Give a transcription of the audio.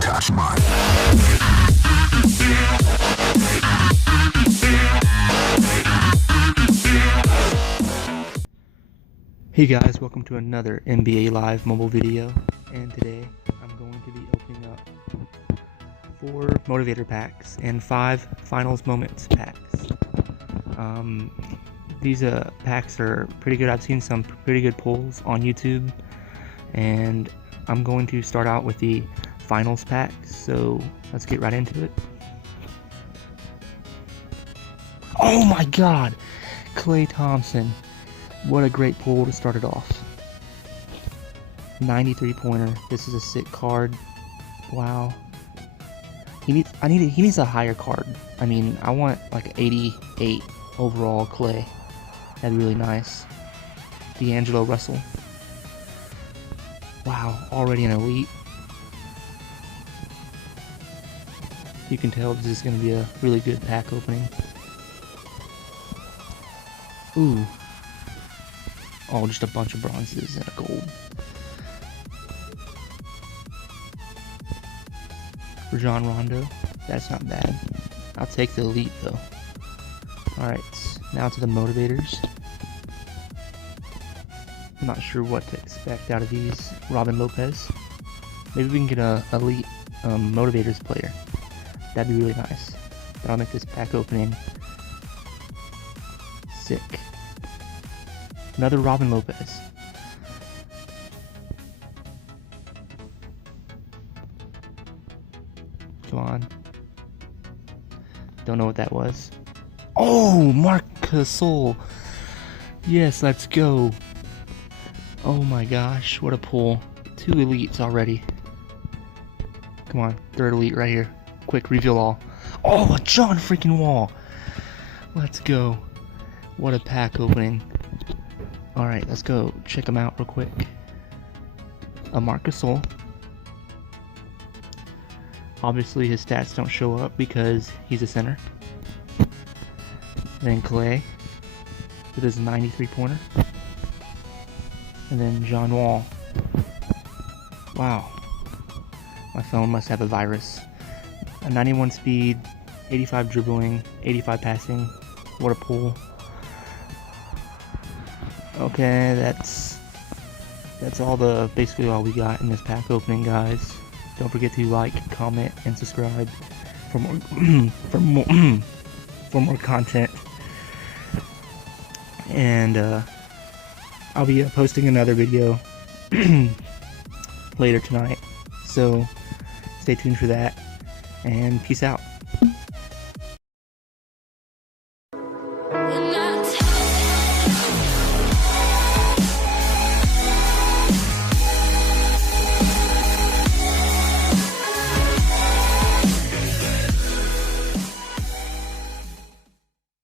Touch mine. Hey guys, welcome to another NBA Live mobile video, and today I'm going to be opening up 4 motivator packs and 5 finals moments packs. These packs are pretty good. I've seen some pretty good pulls on YouTube, and I'm going to start out with the finals pack, so let's get right into it. Oh my god, Klay Thompson. What a great pull to start it off. 93 pointer. This is a sick card. Wow. He needs a higher card. I mean, I want like 88 overall Klay. That'd be really nice. D'Angelo Russell. Wow, already an elite. You can tell this is going to be a really good pack opening. Ooh. Oh, just a bunch of bronzes and a gold. Rajon Rondo, that's not bad. I'll take the elite though. Alright, now to the motivators. I'm not sure what to expect out of these. Robin Lopez. Maybe we can get a elite motivators player. That'd be really nice. That'll make this pack opening sick. Another Robin Lopez. Come on. Don't know what that was. Oh, Marc Gasol. Yes, let's go. Oh my gosh, what a pull. 2 elites already. Come on, 3rd elite right here. Quick, reveal all. Oh, a John freaking Wall. Let's go. What a pack opening. Alright, let's go check him out real quick. A Marc Gasol. Obviously his stats don't show up because he's a center. Then Klay with his 93 pointer. And then John Wall. Wow. My phone must have a virus. A 91 speed, 85 dribbling, 85 passing. What a pull. Okay, that's basically all we got in this pack opening, guys. Don't forget to like, comment, and subscribe for more for more content. And I'll be posting another video later tonight, so stay tuned for that. And peace out.